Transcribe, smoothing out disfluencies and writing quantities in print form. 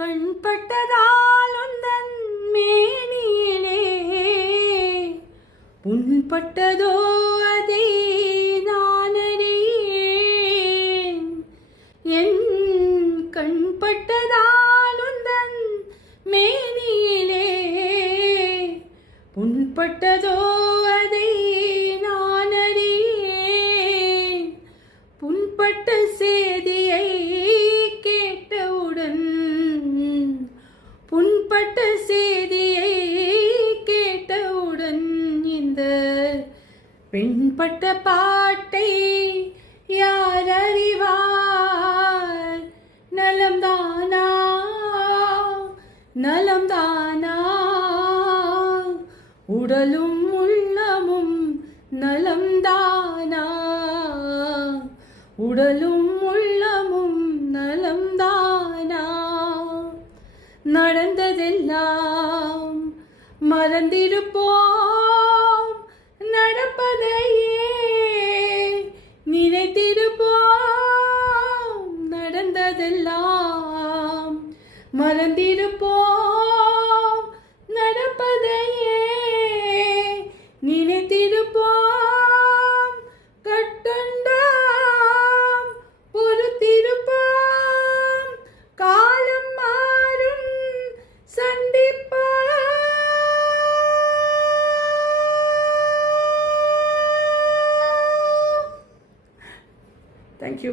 கண்பட்டதால் உந்தன் மேனியிலே புண்பட்டதோ அதை நான் அறியேன். என் கண்பட்டதால் உந்தன் மேனியிலே புண்பட்டதோ அதை நான் அறியேன். புண்பட்ட செய்தியை கேட்டவுடன் புண்பட்ட செய்தியை கேட்டவுடன் இந்த பெண்பட்ட பாட்டை யார் அறிவார்? நலம்தானா நலம்தானா உடலும் உள்ளமும் நலம்தானா உடலும் உள்ளமும் நலம்தானா? நடந்ததெல்லாம் மறந்திருப்போம், நடப்பதையே நினைத்திருப்போம். நடந்ததெல்லாம் மறந்திருப்போம், நடப்பதையே நினைத்திருப்போம். கட்டுண்டாம் பொறுத்திருப்போம், காலம் மாறும் சந்திப்போம். Thank you.